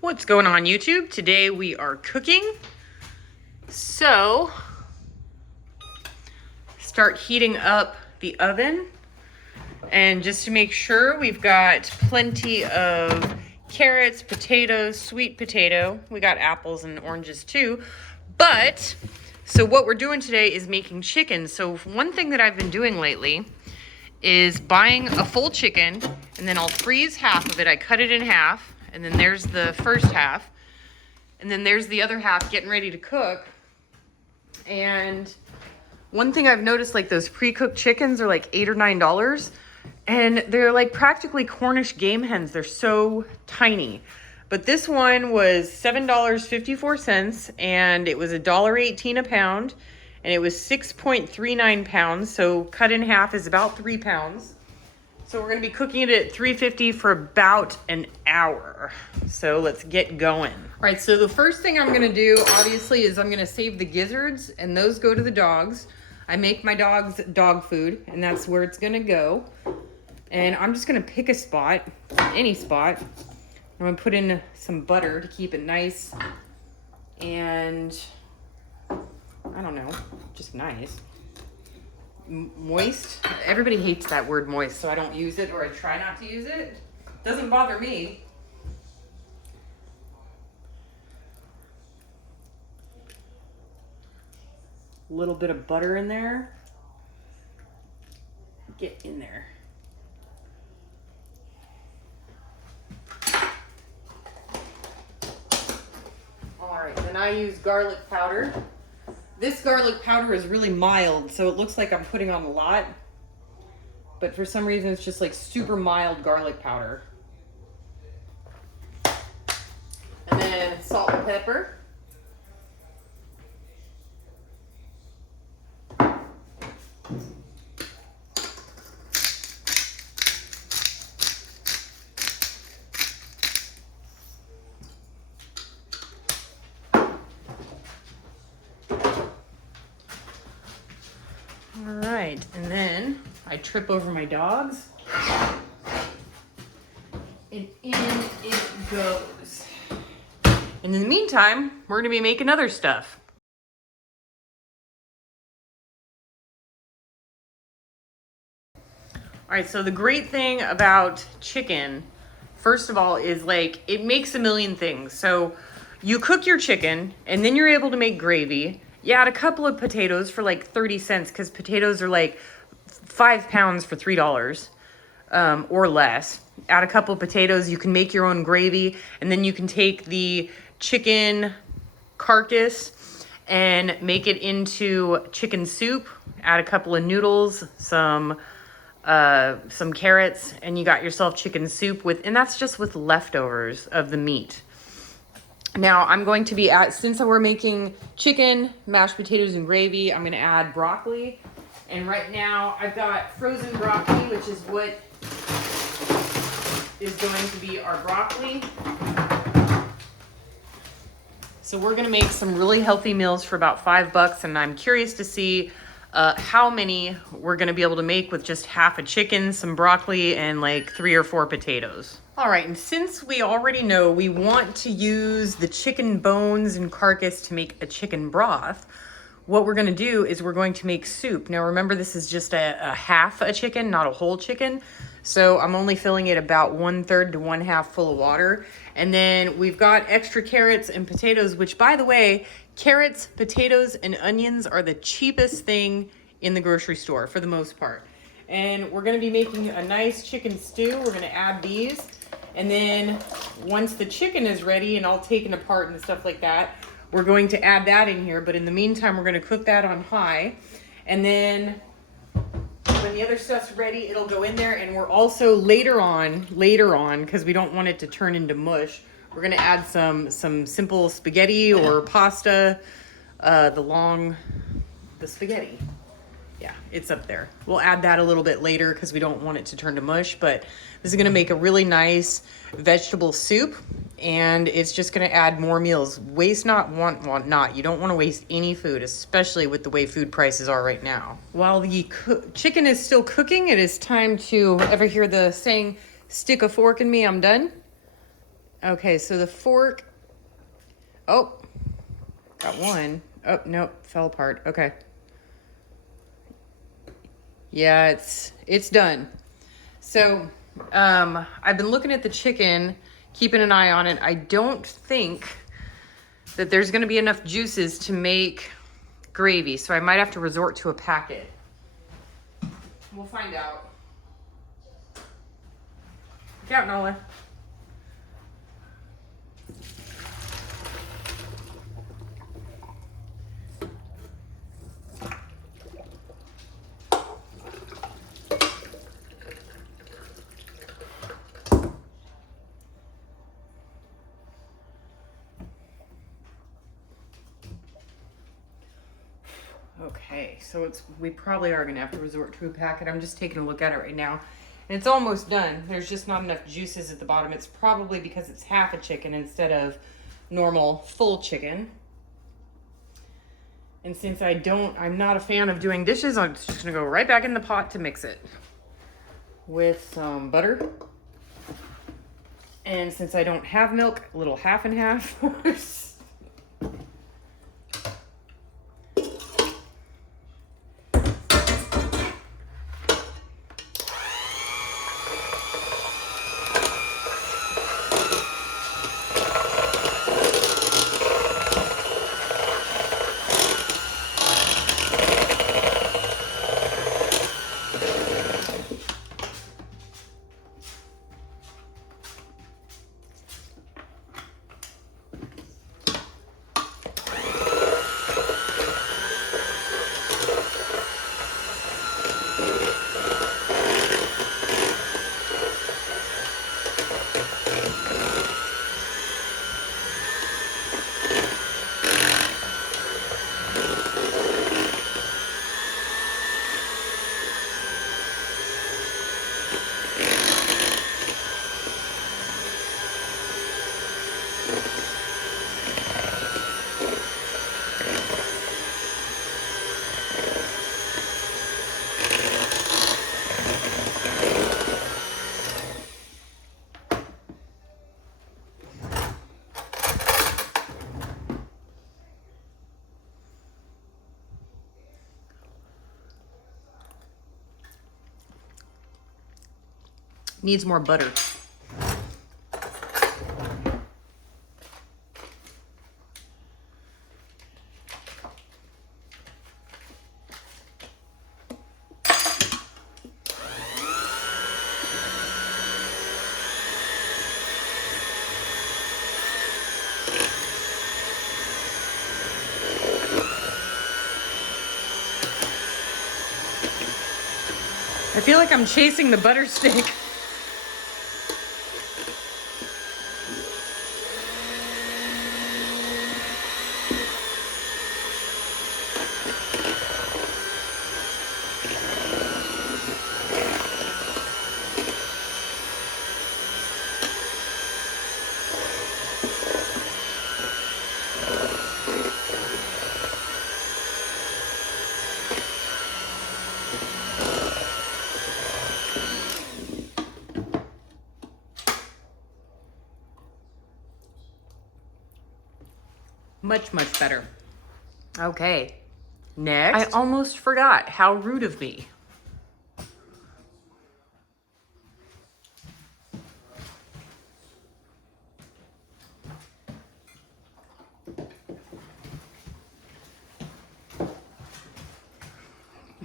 What's going on YouTube? Today we are cooking. So, start heating up the oven. And just to make sure, we've got plenty of carrots, potatoes, sweet potato. We got apples and oranges too. But, so what we're doing today is making chicken. So one thing that I've been doing lately is buying a full chicken, and then I'll freeze half of it. I cut it in half, and then there's the first half, and then there's the other half getting ready to cook. And one thing I've noticed, like those pre-cooked chickens are like $8 or $9, and they're like practically Cornish game hens. They're so tiny. But this one was $7.54, and it was $1.18 a pound, and it was 6.39 pounds. So cut in half is about 3 pounds. So we're gonna be cooking it at 350 for about an hour. So let's get going. All right, so the first thing I'm gonna do, obviously, is I'm gonna save the gizzards, and those go to the dogs. I make my dogs dog food, and that's where it's gonna go. And I'm just gonna pick a spot, any spot. I'm gonna put in some butter to keep it nice and, I don't know, just nice. Moist. Everybody hates that word moist, so I don't use it, or I try not to use it. Doesn't bother me. A little bit of butter in there. Get in there. All right, then I use garlic powder. This garlic powder is really mild, so it looks like I'm putting on a lot. But for some reason, it's just like super mild garlic powder. And then salt and pepper. All right, and then I trip over my dogs, and in it goes. And in the meantime, we're gonna be making other stuff. All right, so the great thing about chicken, first of all, is like it makes a million things. So you cook your chicken, and then you're able to make gravy. You add a couple of potatoes for like 30 cents, because potatoes are like 5 pounds for $3 or less. Add a couple of potatoes, you can make your own gravy, and then you can take the chicken carcass and make it into chicken soup. Add a couple of noodles, some carrots, and you got yourself chicken soup with, and that's just with leftovers of the meat. Now I'm going to be since we're making chicken, mashed potatoes, and gravy, I'm going to add broccoli. And right now I've got frozen broccoli, which is what is going to be our broccoli. So we're going to make some really healthy meals for about $5, and I'm curious to see how many we're going to be able to make with just half a chicken, some broccoli, and like 3 or 4 potatoes. All right, and since we already know we want to use the chicken bones and carcass to make a chicken broth, what we're gonna do is we're going to make soup. Now remember, this is just a half a chicken, not a whole chicken. So I'm only filling it about 1/3 to 1/2 full of water. And then we've got extra carrots and potatoes, which, by the way, carrots, potatoes, and onions are the cheapest thing in the grocery store for the most part. And we're gonna be making a nice chicken stew. We're gonna add these. And then once the chicken is ready and all taken apart and stuff like that, we're going to add that in here. But in the meantime, we're going to cook that on high. And then when the other stuff's ready, it'll go in there. And we're also later on, because we don't want it to turn into mush, we're going to add some simple spaghetti or pasta, the spaghetti. Yeah, it's up there. We'll add that a little bit later because we don't want it to turn to mush, but this is gonna make a really nice vegetable soup, and it's just gonna add more meals. Waste not, want not. You don't wanna waste any food, especially with the way food prices are right now. While the chicken is still cooking, it is time to, ever hear the saying, stick a fork in me, I'm done? Okay, so the fork, oh, got one. Oh, nope, fell apart. Okay. Yeah, it's done. So, I've been looking at the chicken, keeping an eye on it. I don't think that there's gonna be enough juices to make gravy, so I might have to resort to a packet. We'll find out. Look out, Nola. Okay, so we probably are gonna have to resort to a packet. I'm just taking a look at it right now. And it's almost done. There's just not enough juices at the bottom. It's probably because it's half a chicken instead of normal full chicken. And since I'm not a fan of doing dishes, I'm just gonna go right back in the pot to mix it with some butter. And since I don't have milk, a little half and half. Needs more butter. I feel like I'm chasing the butter stick. Much, much better. Okay, next. I almost forgot. How rude of me.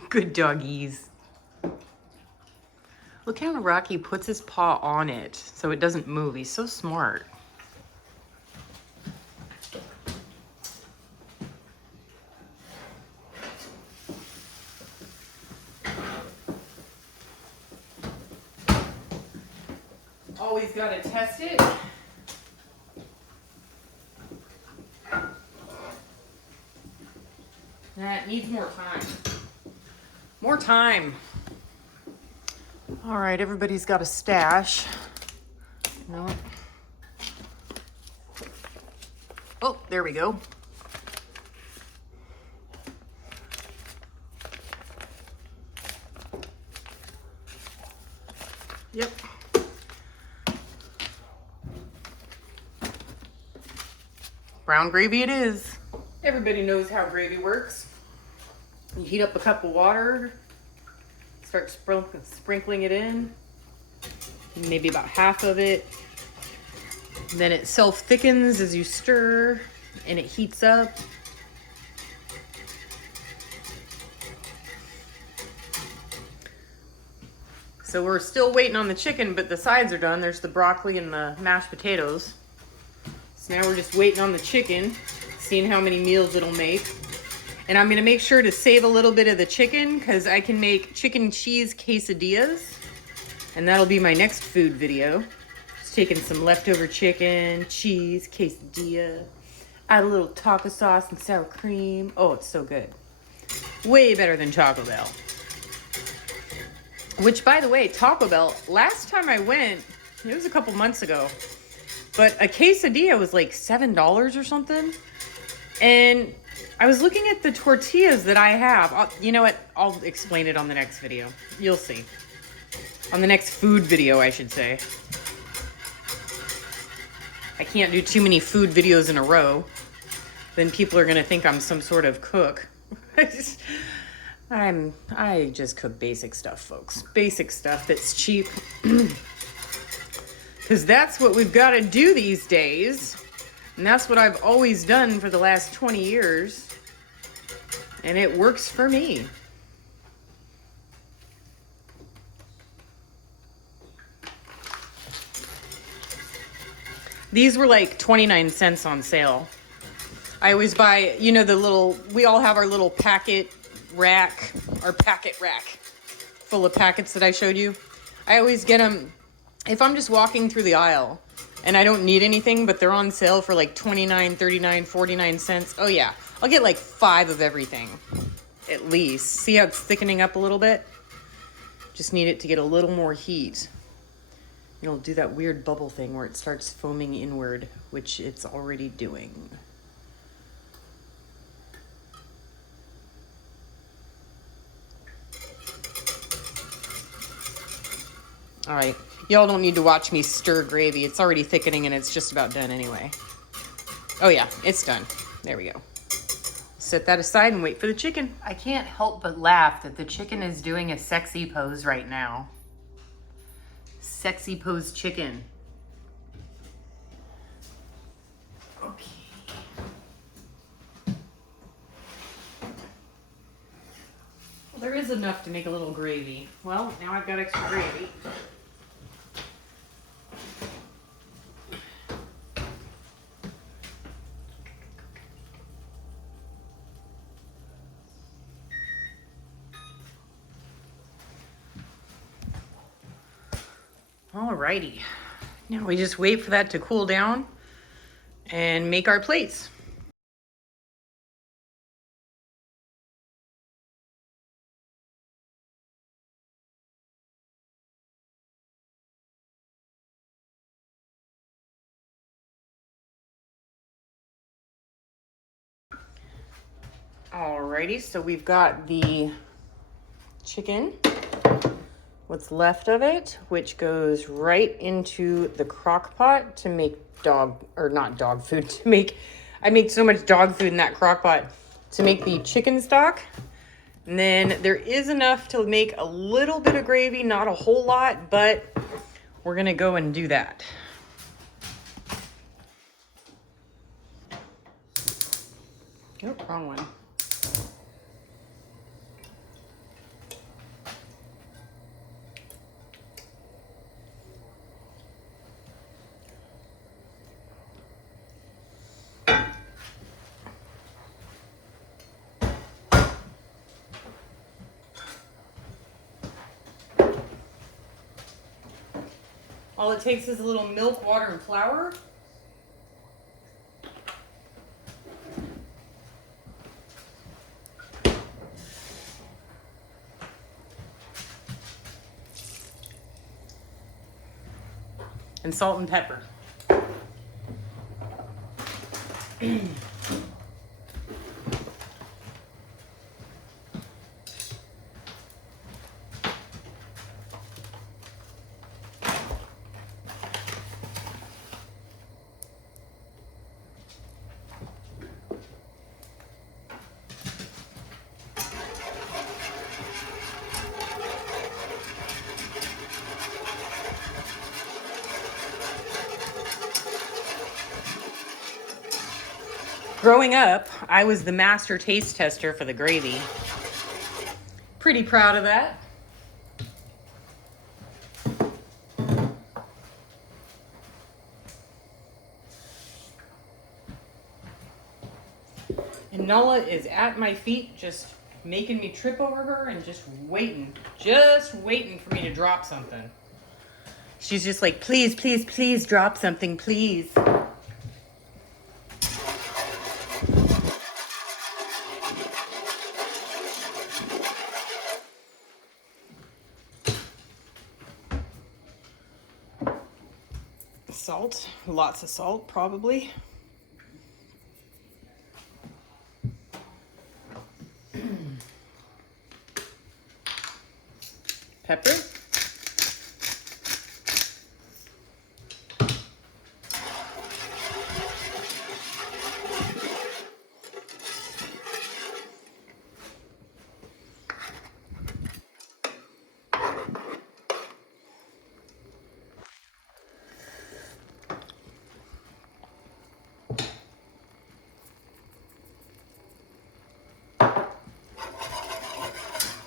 Good doggies. Look how Rocky puts his paw on it so it doesn't move. He's so smart. Always gotta test it. That needs more time. More time. All right, everybody's got a stash. No. Oh, there we go. Yep. brown gravy it is. Everybody knows how gravy works. You heat up a cup of water, start sprinkling it in, maybe about half of it. Then it self-thickens as you stir and it heats up. So we're still waiting on the chicken, but the sides are done. There's the broccoli and the mashed potatoes. So now we're just waiting on the chicken, seeing how many meals it'll make. And I'm gonna make sure to save a little bit of the chicken because I can make chicken cheese quesadillas. And that'll be my next food video. Just taking some leftover chicken, cheese, quesadilla. Add a little taco sauce and sour cream. Oh, it's so good. Way better than Taco Bell. Which, by the way, Taco Bell, last time I went, it was a couple months ago, but a quesadilla was like $7 or something. And I was looking at the tortillas that I have. You know what? I'll explain it on the next video. You'll see. On the next food video, I should say. I can't do too many food videos in a row. Then people are going to think I'm some sort of cook. I just cook basic stuff, folks. Basic stuff that's cheap. Because that's what we've got to do these days. And that's what I've always done for the last 20 years. And it works for me. These were like 29 cents on sale. I always buy, you know, we all have our little packet rack full of packets that I showed you. I always get them if I'm just walking through the aisle and I don't need anything, but they're on sale for like 29, 39, 49 cents. Oh yeah, I'll get like 5 of everything at least. See how it's thickening up a little bit? Just need it to get a little more heat. It'll do that weird bubble thing where it starts foaming inward, which it's already doing. All right, y'all don't need to watch me stir gravy. It's already thickening and it's just about done anyway. Oh yeah, it's done. There we go. Set that aside and wait for the chicken. I can't help but laugh that the chicken is doing a sexy pose right now. Sexy pose chicken. Okay. Well, there is enough to make a little gravy. Well, now I've got extra gravy. Alrighty, now we just wait for that to cool down and make our plates. Alrighty, so we've got the chicken, what's left of it, which goes right into the crock pot to make I make so much dog food in that crock pot to make the chicken stock. And then there is enough to make a little bit of gravy, not a whole lot, but we're gonna go and do that. Oh, wrong one. All it takes is a little milk, water, and flour. And salt and pepper. Growing up, I was the master taste tester for the gravy. Pretty proud of that. And Nola is at my feet, just making me trip over her and just waiting for me to drop something. She's just like, please, please, please drop something, please. Salt, lots of salt probably. Pepper.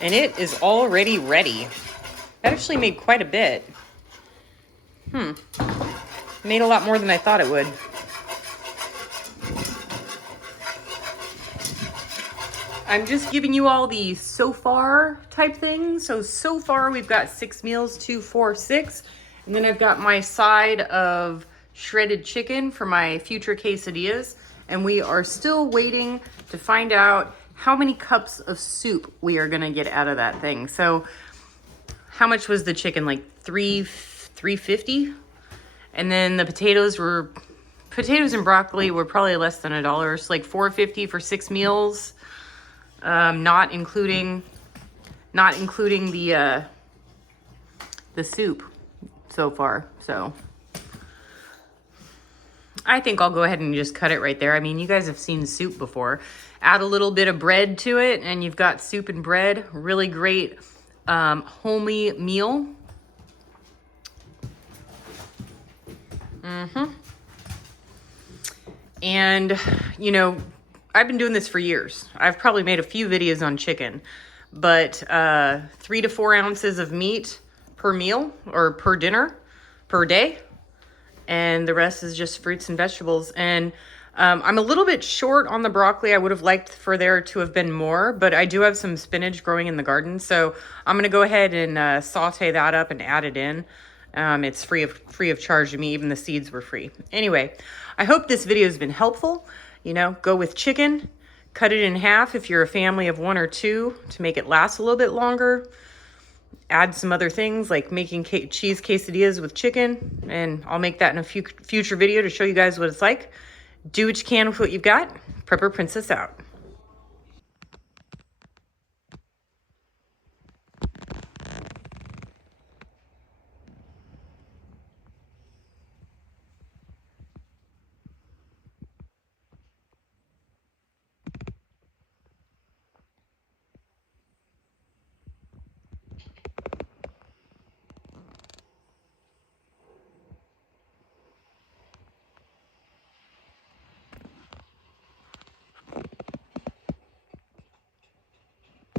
And it is already ready. That actually made quite a bit. Made a lot more than I thought it would. I'm just giving you all the so far type things. So far we've got 6 meals, 2, 4, 6. And then I've got my side of shredded chicken for my future quesadillas. And we are still waiting to find out how many cups of soup we are gonna get out of that thing. So how much was the chicken? Like $3.50? And then the potatoes and broccoli were probably less than $1. So like $4.50 for 6 meals. Not including the soup so far. So I think I'll go ahead and just cut it right there. I mean, you guys have seen soup before. Add a little bit of bread to it and you've got soup and bread. Really great homey meal. And, you know, I've been doing this for years. I've probably made a few videos on chicken, but 3 to 4 ounces of meat per meal or per dinner, per day. And the rest is just fruits and vegetables. And I'm a little bit short on the broccoli. I would have liked for there to have been more, but I do have some spinach growing in the garden. So I'm gonna go ahead and saute that up and add it in. It's free of charge to me. Even the seeds were free. Anyway, I hope this video has been helpful. You know, go with chicken, cut it in half if you're a family of 1 or 2 to make it last a little bit longer. Add some other things like making cheese quesadillas with chicken, and I'll make that in a future video to show you guys what it's like. Do what you can with what you've got. Prepper Princess out.